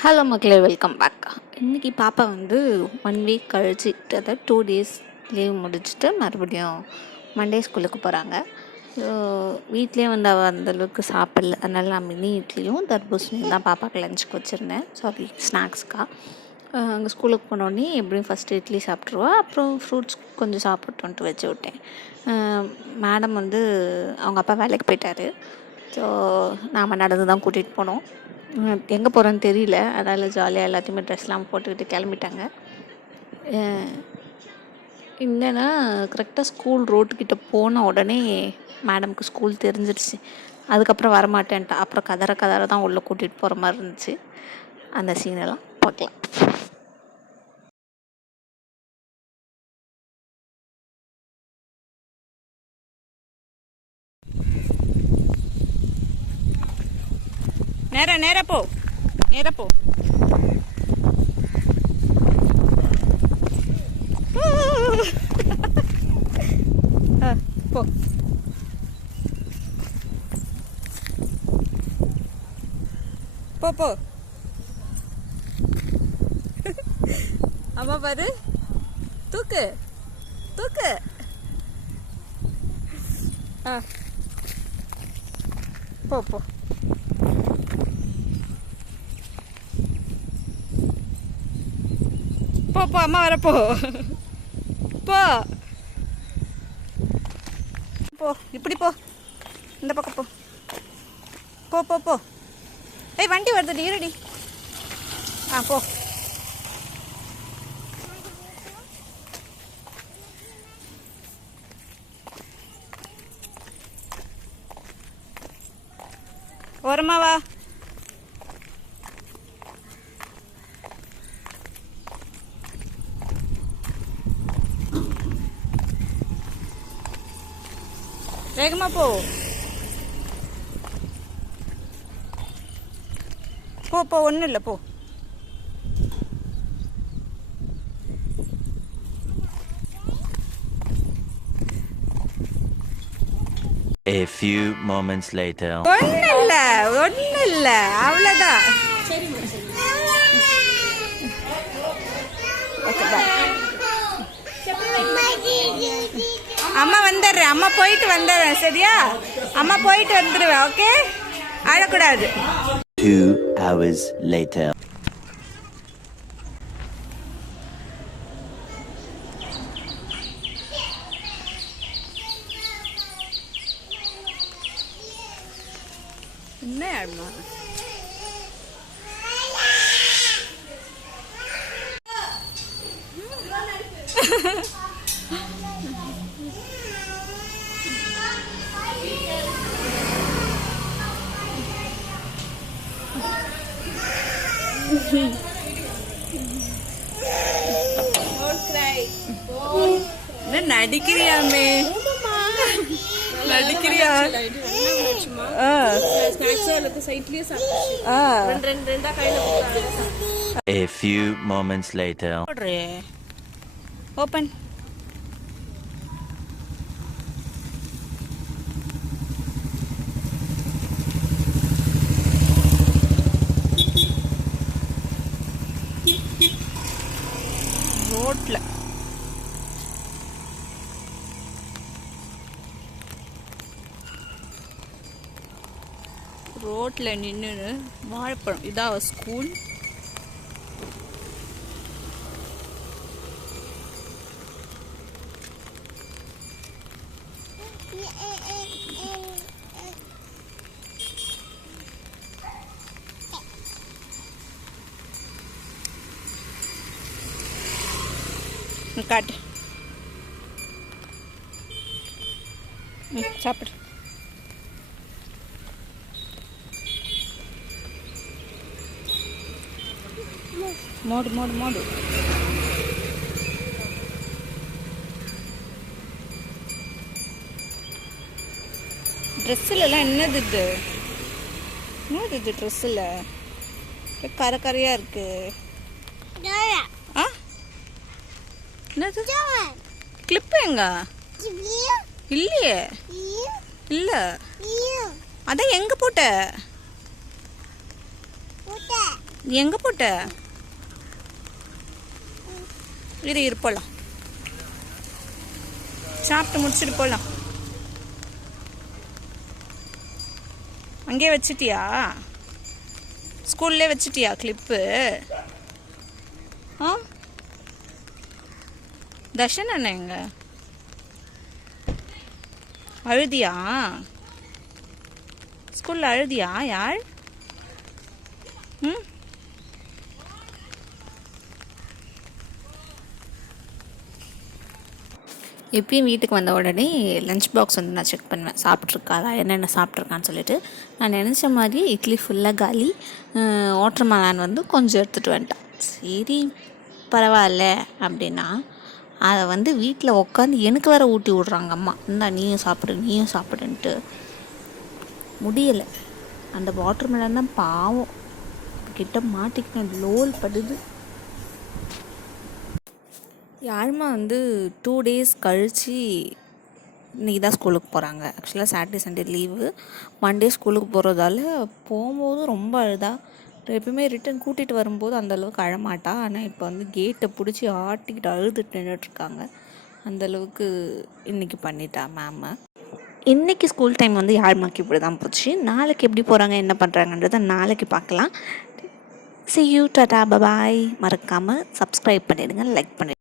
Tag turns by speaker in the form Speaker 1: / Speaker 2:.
Speaker 1: Hello மக்களே welcome back இன்றைக்கி பாப்பா வந்து ஒன் வீக் கழிச்சு அதாவது டூ டேஸ் லீவ் முடிச்சுட்டு மறுபடியும் மண்டே ஸ்கூலுக்கு போகிறாங்க ஸோ வீட்லேயே வந்து அவள் அந்தளவுக்கு சாப்பிடல. அதனால் நான் மினி இட்லியும் தர்பூசணியும் தான் பாப்பாவுக்கு லஞ்சுக்கு வச்சுருந்தேன். சாரி ஸ்நாக்ஸ்க்காக அங்கே ஸ்கூலுக்கு போனோடனே எப்படியும் ஃபஸ்ட்டு இட்லி சாப்பிட்ருவா அப்புறம் ஃப்ரூட்ஸ் கொஞ்சம் சாப்பிட்டோன்ட்டு வச்சு விட்டேன். மேடம் வந்து அவங்க அப்பா வேலைக்கு போயிட்டாரு. ஸோ நாம் நடந்து தான் கூட்டிகிட்டு போனோம். எங்கே போகிறோன்னு தெரியல. அதனால் ஜாலியாக எல்லாத்தையுமே ட்ரெஸ்லாம் போட்டுக்கிட்டு கிளம்பிட்டாங்க. என்னென்னா கரெக்டாக ஸ்கூல் ரோட்டுக்கிட்ட போன உடனே மேடம்க்கு ஸ்கூல் தெரிஞ்சிருச்சு. அதுக்கப்புறம் வரமாட்டேன்ட்டா. அப்புறம் கதற கதற தான் உள்ளே கூட்டிகிட்டு போகிற மாதிரி இருந்துச்சு. அந்த சீனெல்லாம் பார்க்கலாம்.
Speaker 2: நேர நேர போ. நேர போ. ஆ, போ. போ போ. அம்மா பாரு. தூக்கு. தூக்கு. ஆ. போ போ. போ போ அம்மா வர போ. போ. போ இப்படி போ. இந்த பக்கம் போ. போ போ போ. ஏய் வண்டி வருதுடி இருடி. ஆ போ. ஓரமா வா வேகமா போ போ போ ஒன்றும் இல்லை போ
Speaker 3: A few moments later.
Speaker 2: ஒன்றும் இல்லை ஒன்றும் இல்லை ஓகே பாய் அம்மா வந்துடுறேன். அம்மா போயிட்டு வந்துடுறேன் சரியா? அம்மா போயிட்டு வந்துடுவேன் ஓகே அழக்கூடாது
Speaker 3: Two hours later.
Speaker 2: என்ன அம்மா? என்ன நடிக்கிறியாமே நடிக்கிறியா
Speaker 3: A few moments later.
Speaker 2: Open ரோட்ல நின்று வாழைப்பழம். இதாக ஸ்கூல் காட்டு. சாப்பிடு. Mode mode mode. ட்ரெஸ்ஸிலலாம் என்னது இது? என்னது இது ட்ரெஸ்ஸில்? கரை கரையாக இருக்கு. ஆ? என்னது? கிளிப்பு எங்க? இல்லையே. இல்லை. அதான் எங்கே போட்ட? எங்கே போட்ட? இரு இரு போகலாம் சாப்பிட்டு முடிச்சுட்டு போகலாம் அங்கேயே வச்சிட்டியா? ஸ்கூல்லே வச்சிட்டியா கிளிப்பு ஆ? தர்ஷன் அண்ணன் எங்க? அழுதியா? ஸ்கூலில் அழுதியா யார்? ம்?
Speaker 1: எப்பயும் வீட்டுக்கு வந்த உடனே லஞ்ச் பாக்ஸ் வந்து நான் செக் பண்ணுவேன். சாப்பிட்ருக்காரா என்னென்ன சாப்பிட்ருக்கான்னு சொல்லிட்டு. நான் நினச்ச மாதிரி இட்லி ஃபுல்லாக காலி. வாட்டர் வந்து கொஞ்சம் எடுத்துகிட்டு வந்துட்டான். சரி பரவாயில்ல அப்படின்னா அதை வந்து வீட்டில் உட்காந்து எனக்கு வேறு ஊட்டி விட்றாங்க அம்மா. இந்தா நீயும் சாப்பிடு நீயும் சாப்பிடுன்ட்டு. முடியலை. அந்த வாட்டர் மெலன் தான் பாவம். கிட்ட மாட்டிக்கிட்டேன். லோல் படுது. யாழ்மா வந்து டூ டேஸ் கழித்து இன்றைக்கி தான் ஸ்கூலுக்கு போகிறாங்க ஆக்சுவலாக சாட்டர்டே சண்டே லீவு மண்டே ஸ்கூலுக்கு போகிறதால போகும்போது ரொம்ப அழுதா. எப்பயுமே ரிட்டன் கூட்டிகிட்டு வரும்போது அந்தளவுக்கு அழமாட்டா. ஆனால் இப்போ வந்து கேட்டை பிடிச்சி ஆட்டிக்கிட்டு அழுதுட்டு நின்றுட்டுருக்காங்க அந்தளவுக்கு இன்றைக்கி பண்ணிட்டா மேமு இன்றைக்கி ஸ்கூல் டைம் வந்து யாழ்மாக்கு இப்படி தான் போச்சு. நாளைக்கு எப்படி போகிறாங்க என்ன பண்ணுறாங்கன்றதை நாளைக்கு பார்க்கலாம். See you tata bye bye மறக்காமல் சப்ஸ்கிரைப் பண்ணிவிடுங்க லைக் பண்ணிடுங்க.